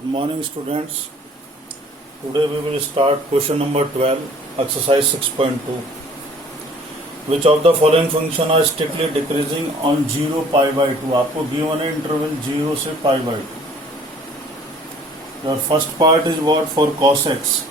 Good morning, students. Today we will start question number 12, exercise 6.2. Which of the following function are strictly decreasing on 0 pi by 2? आपको given है interval 0 से pi by 2. Your first part is what for cos x.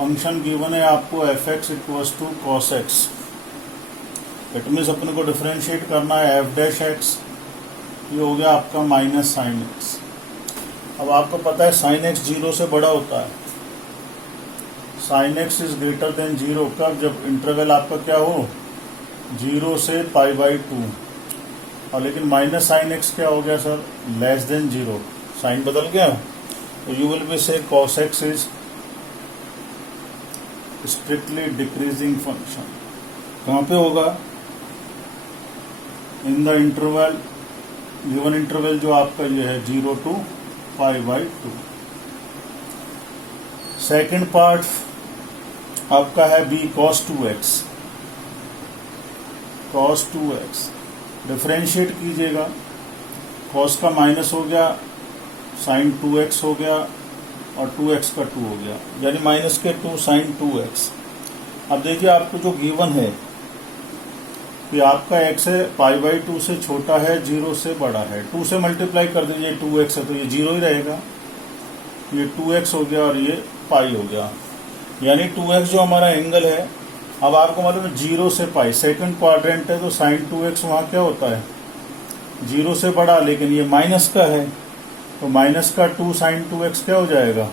Function given है आपको fx equals to cos x. It means अपने को differentiate करना है f dash x. ये हो गया आपका माइनस साइन x. अब आपको पता है साइन x 0 से बड़ा होता है. Sine x is greater than 0 कब? जब इंटरवल आपका क्या हो 0 से पाई बाई 2. और लेकिन माइनस साइन x क्या हो गया सर? Less than 0. साइन बदल गया. तो यू विल बी से cos x is strictly decreasing function. कहाँ पे होगा? In the interval, given interval जो आपका ये है 0 to pi by 2. Second part आपका है b cos 2x. cos 2x differentiate कीजिएगा. cos का माइनस हो गया, साइन 2x हो गया और 2x का 2 हो गया, यानी माइनस के 2 साइन 2x. अब देखिए आपको जो गिवन है कि आपका x है पाई बाई 2 से छोटा है, 0 से बड़ा है. 2 से मल्टीप्लाई कर दीजिए, 2x है तो ये 0 ही रहेगा. ये 2x हो गया और ये पाई हो गया, यानी 2x जो हमारा एंगल है. अब आपको मालूम है 0 से पाई सेकंड क्वाड्रेंट है, तो साइन 2x वहाँ क्या होता है 0 से बड़ा, लेकिन ये माइनस का है तो माइनस का 2 साइन 2x क्या हो जाएगा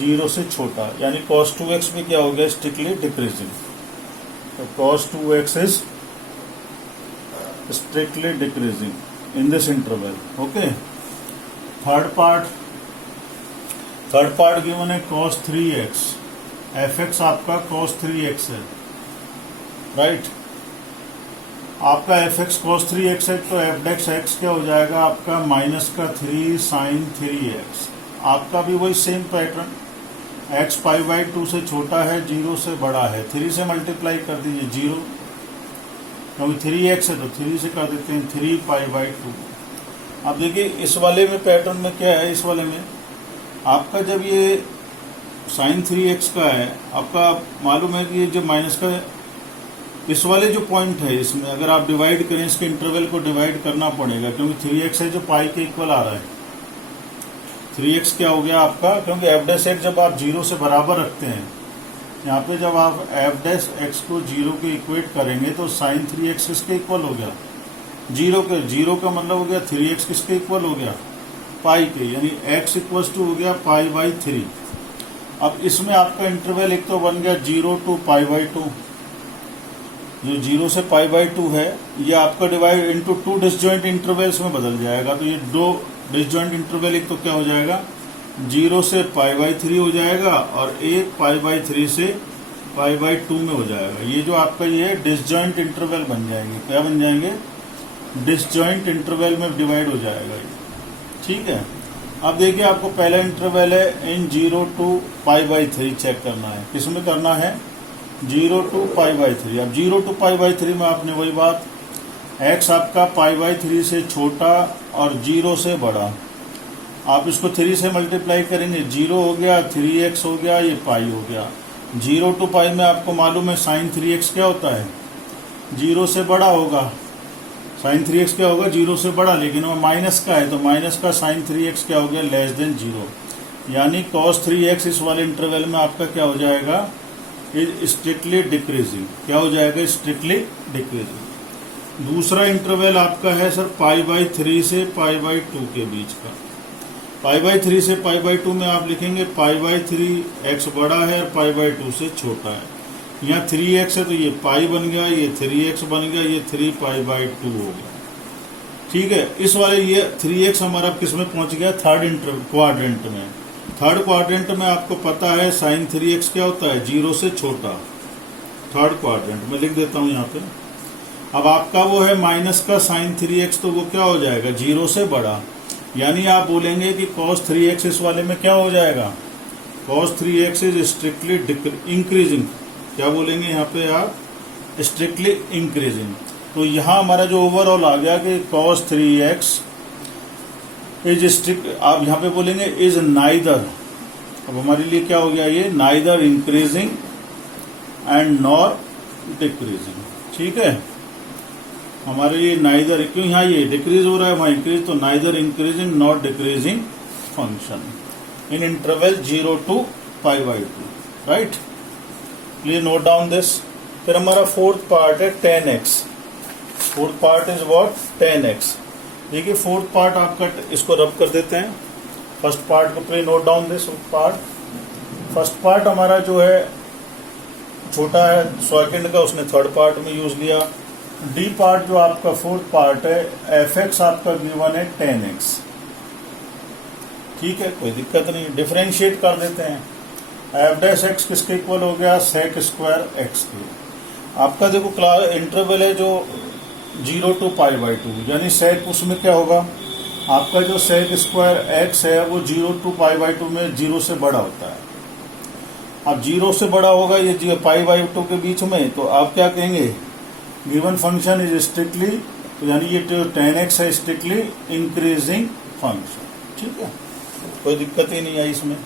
0 से छोटा, यानी cos 2x भी क्या हो गया स्ट्रिक्टली डिक्रीजिंग. तो cos 2x is strictly decreasing in this interval. Okay. Third part given है cos 3x. fx आपका cos 3x है, राइट. आपका fx cos 3x है तो f dash x क्या हो जाएगा आपका माइनस का 3 साइन 3x. आपका भी वही same pattern. x pi by 2 से छोटा है, 0 से बड़ा है. 3 से मल्टीप्लाई कर दीजिए 0, क्योंकि 3x है तो 3 से कर देते हैं 3 पाई बाई 2. अब देखिए इस वाले में पैटर्न में क्या है, इस वाले में आपका जब ये साइन 3x का है, आपका मालूम है कि ये जो माइनस का इस वाले जो पॉइंट है इसमें अगर आप डिवाइड करें, इसके इंटरवल को डिवाइड करना पड़ेगा, क्योंकि 3x है जो पाई के इक्वल आ रहा है. 3x क्या हो गया आपका, क्योंकि एफ डैश एक्स जब आप 0 से बराबर रखते हैं, यहाँ पे जब आप एफ डैश एक्स को 0 के इक्वेट करेंगे तो साइन 3x किसके इक्वल हो गया 0 के. 0 का मतलब हो गया 3x किसके इक्वल हो गया पाई के, यानी x इक्वल्स टू हो गया पाई बाई 3. अब इसमें आपका इंटरवल एक तो बन गया 0 to पाई बाई 2. जो 0 से पाई बाई 2 है ये आपका डिवाइड इनटू 2 डिसजॉइंट इंटरवल्स में बदल जाएगा. तो ये 2 डिसजॉइंट इंटरवल एक तो क्या हो जाएगा 0 से पाई बाई 3 हो जाएगा और एक पाई बाई 3 से पाई बाई 2 में हो जाएगा. ये जो आपका ये डिसजॉइंट इंटरवल बन जाएंगे. क्या बन जाएंगे? डिसजॉइंट इंटरवल में डिवाइड हो जाएगा ये. ठीक है. अब देखिए आपको पहला इंटरवल है इन 0 to पाई बाई 3 चेक करना है. किसमें करना है 0 to पाई बाई 3. अब 0 to पाई बाई 3 में आपने वही बात, x आपका पाई बाई 3 से छोटा और 0 से बड़ा. आप इसको 3 से मल्टीप्लाई करेंगे, 0 हो गया, 3x हो गया, ये पाई हो गया. 0 to पाई में आपको मालूम है साइन 3x क्या होता है 0 से बड़ा होगा. साइन 3x क्या होगा 0 से बड़ा, लेकिन वो माइनस का है तो माइनस का साइन 3x क्या हो गया लेस देन 0, यानी cos 3x इस वाले इंटरवल में आपका क्या हो जाएगा स्ट्रिक्टली डिक्रीजिंग. क्या हो जाएगा स्ट्रिक्टली डिक्रीजिंग. दूसरा इंटरवल आपका है सर पाई बाई 3 से पाई बाई 2 के बीच का. पाई बाई 3 से पाई बाई 2 में आप लिखेंगे पाई बाई 3 x बड़ा है और पाई बाई 2 से छोटा है. यहाँ 3x है तो ये पाई बन गया, ये 3x बन गया, ये 3 पाई बाई 2 हो गया. ठीक है. इस वाले ये 3x हमारा किस में पहुंच गया थर्ड क्वाड्रेंट में. थर्ड क्वाड्रेंट में आपको पता है साइन 3x क्या होता है 0 से छोटा. थर्ड क्वाड्रेंट में लिख देता हूँ यहाँ पे. अब आपका वो है माइनस का साइन 3x, तो वो क्या हो जाएगा 0 से बड़ा, यानी आप बोलेंगे कि cos 3x इस वाले में क्या हो जाएगा cos 3x is strictly increasing. क्या बोलेंगे यहाँ पे आप स्ट्रिक्टली इंक्रीजिंग. तो यहाँ हमारा जो ओवरऑल आ गया कि cos 3x इज स्ट्रिक्ट, आप यहाँ पे बोलेंगे इज नाइदर, अब हमारे लिए क्या हो गया ये, neither increasing and nor decreasing, ठीक है। हमारे लिए नाइदर, क्यों यहाँ ये डिक्रीज हो रहा है वहाँ इंक्रीज, तो neither increasing not decreasing function in interval 0 to π/2, right. Please note down this. फिर हमारा फोर्थ पार्ट है 10x। Fourth part is what, 10x। देखिए फोर्थ पार्ट आपका, इसको रब कर देते हैं। फर्स्ट पार्ट को please note down this part. First part हमारा जो है छोटा है सेकंड का, उसने थर्ड पार्ट में यूज लिया। डी पार्ट जो आपका फोर्थ पार्ट है, fx आपका गिवन है 10x, ठीक है, कोई दिक्कत नहीं। डिफरेंशिएट कर देते हैं। f' किसके इक्वल हो गया, sec स्क्वायर x के। आपका देखो क्लास इंटरवल है जो 0 to π/2, यानी sec उसमें क्या होगा, आपका जो sec स्क्वायर x है वो 0 to π/2 में 0 से बड़ा होता है। अब 0 से बड़ा होगा ये π/2 के बीच में, तो आप क्या कहेंगे, गिवन फंक्शन इज स्ट्रिक्टली, तो यानी ये जो 10x है स्ट्रिक्टली इंक्रीजिंग फंक्शन, ठीक है, कोई दिक्कत ही नहीं है इसमें।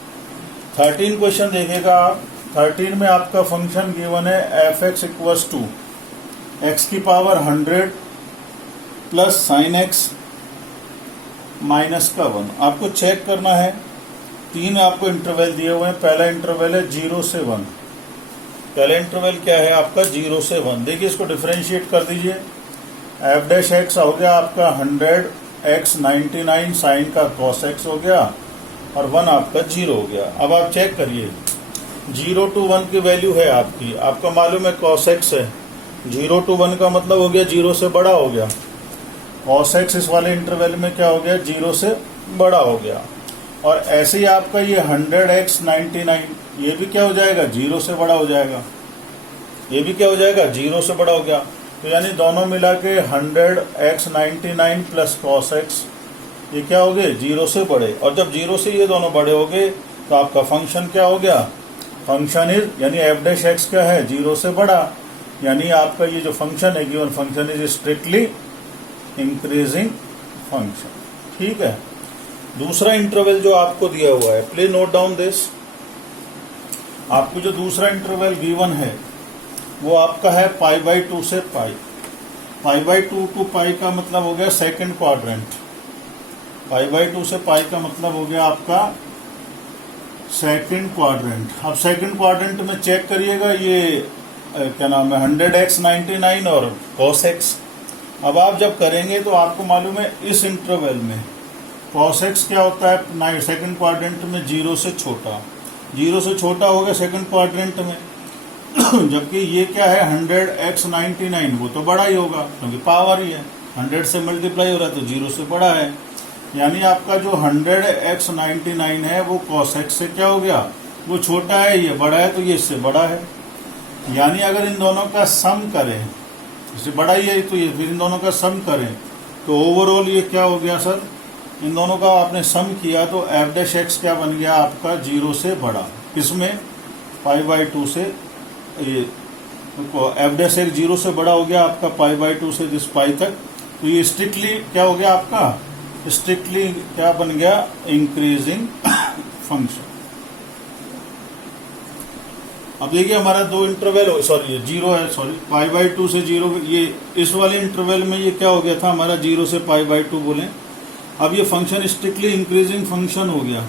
13 क्वेश्चन देखिएगा आप। 13 में आपका फंक्शन गिवन है f(x) इक्वल्स टू x की power 100 plus sin x minus का 1। आपको चेक करना है, 3 आपको इंटरवल दिए हुए हैं। पहला इंटरवल है 0 से 1। पहला इंटरवल क्या है आपका, 0 से 1। देखिए इसको डिफरेंशिएट कर दीजिए। f' हो गया आपका 100x 99 साइन का cos x हो गया, और 1 आपका 0 हो गया। अब आप चेक करिए, 0 to 1 की वैल्यू है आपकी, आपका मालूम है cos x है। 0 to 1 का मतलब हो गया 0 से बड़ा हो गया। cos x इस वाले इंटरवल में क्या हो गया, 0 से बड़ा हो गया। और ऐसे ही आपका ये 100x 99 ये भी क्या हो जाएगा, 0 से बड़ा हो जाएगा। ये भी क्या हो जाएगा, 0 से बड़ा हो गया। तो यानी दोनों मिला के 100x 99 प्लस cos x ये क्या हो गए, 0 से बड़े। और जब 0 से ये दोनों बड़े हो गए तो आपका फंक्शन क्या हो गया, फंक्शन इज, यानी f' क्या है, 0 से बड़ा, यानी आपका ये जो फंक्शन है given function is strictly increasing function, ठीक है। दूसरा इंटरवल जो आपको दिया हुआ है, प्लीज नोट डाउन दिस। आपको जो दूसरा इंटरवल गिवन है वो आपका है π/2 से पाई। π/2 टू पाई का मतलब हो गया सेकंड क्वाड्रेंट। π/2 से पाई का मतलब हो गया आपका सेकंड क्वाड्रेंट। अब सेकंड क्वाड्रेंट में चेक करिएगा, ये क्या नाम है 100x 99 और cos x। अब आप जब करेंगे तो आपको मालूम है इस इंटरवल में cos x क्या होता है सेकंड क्वाड्रेंट में, 0 से छोटा। 0 से छोटा होगा सेकंड क्वाड्रेंट में, जबकि ये क्या है 100x 99 वो तो बड़ा ही होगा क्योंकि पावर ही है, 100 से मल्टीप्लाई हो रहा है तो 0 से बड़ा है। यानी आपका जो 100x 99 है वो cos x से क्या हो गया, वो छोटा है, ये बड़ा है, तो ये इससे बड़ा है। यानी अगर इन दोनों का सम करें, इससे बड़ा ही है तो ये, फिर इन दोनों का सम करें तो ओवरऑल ये क्या हो गया सर, इन दोनों का आपने सम किया तो f' क्या बन गया आपका 0 से बड़ा। किसमें, π/2 से, ये f' 0 से बड़ा हो गया आपका π/2 से जिस पाई तक। तो ये स्ट्रिक्टली क्या हो गया आपका, स्ट्रिक्टली क्या बन गया, इंक्रीजिंग फंक्शन। अब देखिए हमारा दो इंटरवल, सॉरी 0 है, सॉरी π/2 से 0, ये इस वाले इंटरवल में ये क्या हो गया था हमारा 0 से π/2 बोले। अब ये फंक्शन स्ट्रिक्टली इंक्रीजिंग फंक्शन हो गया,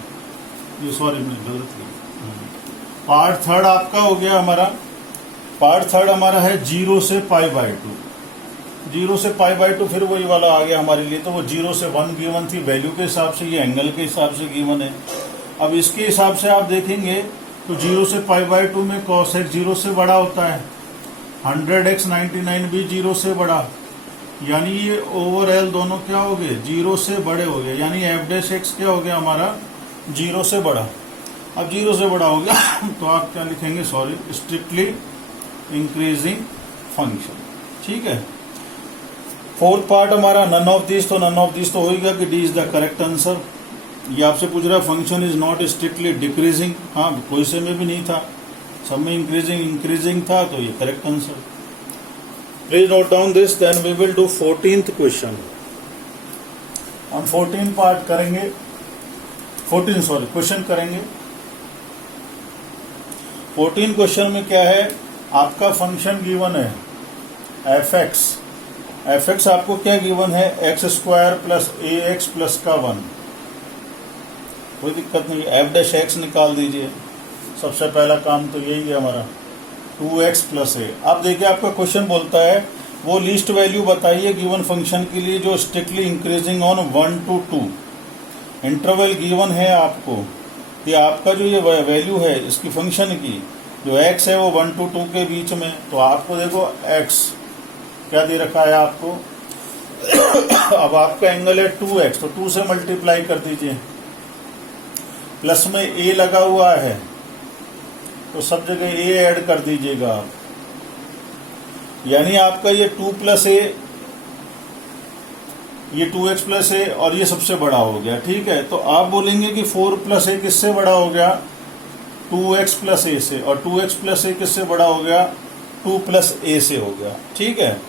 ये सॉरी मैं गलत किया। पार्ट थर्ड आपका हो गया हमारा, पार्ट थर्ड हमारा है 0 से π/2। 0 से π/2 फिर वही वाला आ गया हमारे लिए, तो वो 0 से 1 गिवन थी वैल्यू के हिसाब से, ये एंगल के हिसाब से गिवन है। अब इसके हिसाब से आप देखेंगे तो 0 से π/2 में cos x 0 से बड़ा होता है, 100x 99 भी 0 से बड़ा, यानी ये ओवरऑल दोनों क्या हो गए, 0 से बड़े हो गए। यानी f' क्या हो गया हमारा 0 से बड़ा। अब 0 से बड़ा हो गया तो आप क्या लिखेंगे, सॉरी स्ट्रिक्टली इंक्रीजिंग फंक्शन, ठीक है। फोर्थ पार्ट हमारा नन ऑफ दिस, तो नन ऑफ दिस तो होगा कि D is the correct answer. ये आपसे पूछ रहा है function is not strictly decreasing, हाँ कोई से में भी नहीं था, सब में इंक्रीजिंग था, तो ये correct answer. Please note down this, then we will do 14th question. हम 14 पार्ट करेंगे, 14 सॉरी क्वेश्चन करेंगे। 14 क्वेश्चन में क्या है, आपका फंक्शन गिवन है एफ एक्स आपको क्या गिवन है, एक्स स्क्वायर प्लस ए एक्स प्लस का 1। कोई दिक्कत नहीं, एफ डैश एक्स निकाल दीजिए, सबसे पहला काम तो यही है हमारा, 2x प्लस ए। अब देखिए आपका क्वेश्चन बोलता है वो लीस्ट वैल्यू बताइए गिवन फंक्शन के लिए जो strictly increasing on 1 to 2। Interval given है आपको कि आपका जो ये वैल्यू है इसकी फंक्शन की जो x है वो 1 to 2 के बीच में, तो आपको देखो x क्या दे रखा है आपको अब आपका एंगल है 2x, तो 2 से मल्टीप्लाई कर दीजिए, प्लस में a लगा हुआ है तो सब जगह a ऐड कर दीजिएगा आप, यानी आपका ये 2 प्लस ए, ये 2x प्लस ए और ये सबसे बड़ा हो गया। ठीक है, तो आप बोलेंगे कि 4 प्लस ए किससे बड़ा हो गया, 2x प्लस ए से, और 2x प्लस ए किससे बड़ा हो गया, 2 प्लस ए से हो गया। ठीक है,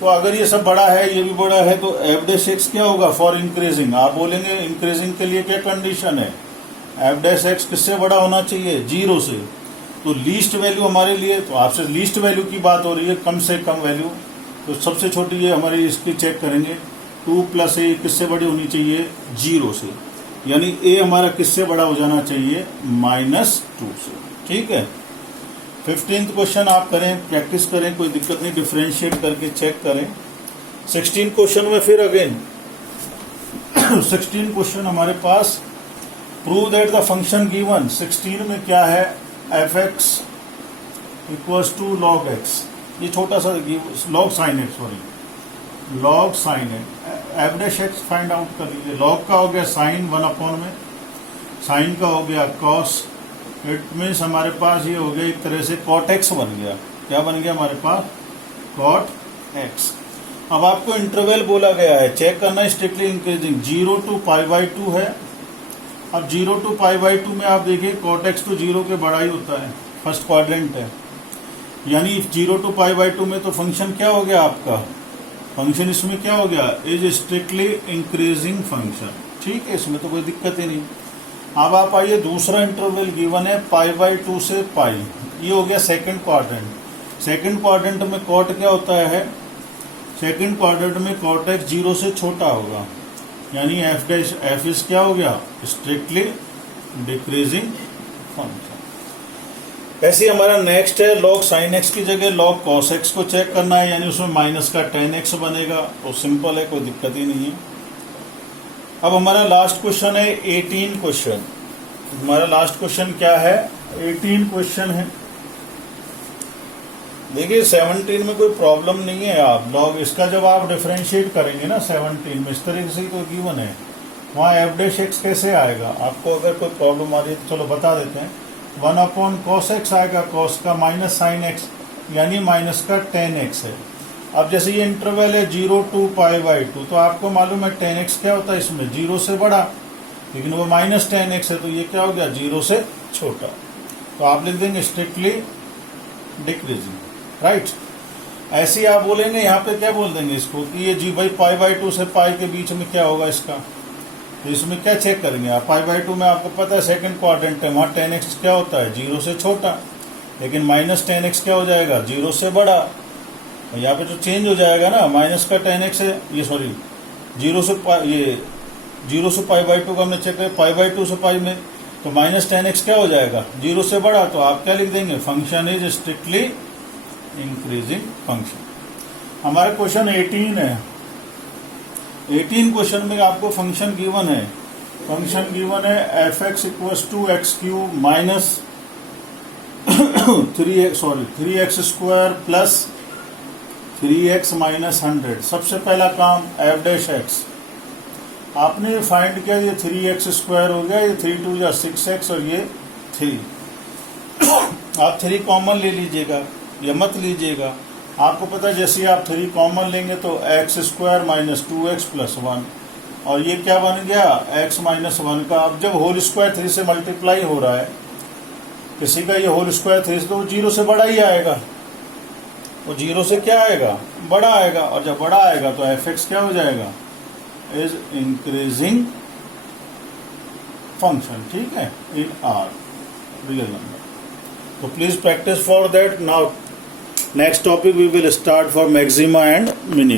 तो अगर ये सब बड़ा है ये भी बड़ा है तो एफ डैश एक्स क्या होगा, फॉर इंक्रीजिंग। आप बोलेंगे इंक्रीजिंग के लिए क्या कंडीशन है, एफ डैश एक्स किससे बड़ा होना चाहिए, 0 से। तो लीस्ट वैल्यू हमारे लिए, तो आपसे लीस्ट वैल्यू की बात हो रही है, कम से कम वैल्यू, तो सबसे छोटी ये हमारी इसकी चेक करेंगे, 2 प्लस ए किससे बड़ी होनी चाहिए, 0 से, यानी ए हमारा किससे बड़ा हो जाना चाहिए, -2 से। ठीक है, 15th क्वेश्चन आप करें, प्रैक्टिस करें, कोई दिक्कत नहीं, डिफरेंशिएट करके चेक करें। 16 क्वेश्चन में फिर अगेन 16 क्वेश्चन हमारे पास, prove that the function given. 16 में क्या है, f x equals to log x, ये छोटा सा log sine x, sorry log sine x, f dash x find out कर लीजिए। लॉग का हो गया साइन 1 में, साइन का हो गया कॉस, इट मीन्स हमारे पास ये हो गया एक तरह से कॉट एक्स बन गया। क्या बन गया हमारे पास, कॉट एक्स। अब आपको इंटरवल बोला गया है, चेक करना है स्ट्रिक्टली इंक्रीजिंग, 0 to π/2 है। अब 0 to π/2 में आप देखिए कॉट एक्स तो 0 के बड़ा ही होता है, फर्स्ट क्वाड्रेंट है, यानी 0 to π/2 में तो फंक्शन क्या हो गया आपका, फंक्शन इसमें क्या हो गया, इज स्ट्रिक्टली इंक्रीजिंग फंक्शन। ठीक है, इसमें तो कोई दिक्कत ही नहीं। अब आप आइए, दूसरा इंटरवल गिवन है π/2 से π, ये हो गया सेकंड क्वाड्रेंट। सेकंड क्वाड्रेंट में कॉट क्या होता है, सेकंड क्वाड्रेंट में कॉट एक्स 0 से छोटा होगा, यानी एफ इज क्या हो गया, स्ट्रिक्टली डिक्रीजिंग फंक्शन। ऐसे हमारा नेक्स्ट है लॉग साइन एक्स की जगह लॉग कॉस एक्स को चेक करना है, यानी उसमें माइनस का tan x बनेगा, तो सिंपल है, कोई दिक्कत ही नहीं है। अब हमारा लास्ट क्वेश्चन है 18 क्वेश्चन। हमारा लास्ट क्वेश्चन क्या है, 18 क्वेश्चन है। देखिए 17 में कोई प्रॉब्लम नहीं है, आप लॉग इसका जब आप डिफरेंशिएट करेंगे ना 17 में, इस तरीके से तो गिवन है, वहाँ एफ डैश एक्स कैसे आएगा, आपको अगर कोई प्रॉब्लम आ रही है तो चलो बता देते हैं। 1/cos x आएगा, cos का माइनस साइन एक्स, यानी माइनस का tan x है। अब जैसे ये इंटरवल है 0 to π/2, तो आपको मालूम है tan x क्या होता है इसमें, 0 से बड़ा, लेकिन वो माइनस tan x है, तो ये क्या हो गया, 0 से छोटा, तो आप लिख देंगे स्ट्रिक्टली डिक्रीजिंग। राइट, ऐसे ही आप बोलेंगे यहाँ पे क्या बोल देंगे इसको कि ये जी भाई π/2 से π के बीच में क्या होगा इसका, तो इसमें क्या चेक करेंगे आप, π/2 में आपको पता है सेकंड क्वाड्रेंट है, वहाँ tan x क्या होता है, 0 से छोटा, लेकिन माइनस tan x क्या हो जाएगा, 0 से बड़ा। यहाँ पे तो चेंज हो जाएगा ना, माइनस का tan x है, ये सॉरी 0 से π/2 का हमने चेक किया, π/2 से π में, तो माइनस tan x क्या हो जाएगा, 0 से बड़ा, तो आप क्या लिख देंगे, function is strictly increasing function. हमारा क्वेश्चन 18 है। 18 क्वेश्चन में आपको फंक्शन गिवन है, फंक्शन गिवन है f x equals to x³ minus 3x square plus 3x minus 100। सबसे पहला काम एफ डैश एक्स, आपने फाइंड किया, ये 3x स्क्वायर हो गया, ये 3 2 या 6x और ये 3। आप 3 कॉमन ले लीजिएगा या मत लीजिएगा, आपको पता है जैसे आप 3 कॉमन लेंगे तो x square minus 2x plus 1, और ये क्या बन गया, x माइनस 1 का। अब जब होल स्क्वायर 3 से मल्टीप्लाई हो रहा है, किसी का ये होल स्क्वायर 3 से, तो 0 से बड़ा ही आएगा, वो 0 से क्या आएगा, बड़ा आएगा, और जब बड़ा आएगा तो एफ एक्स क्या हो जाएगा, इज इंक्रीजिंग फंक्शन, ठीक है, इन आर रियल नंबर. तो please practise for that. Now next topic we will start for maxima and minima.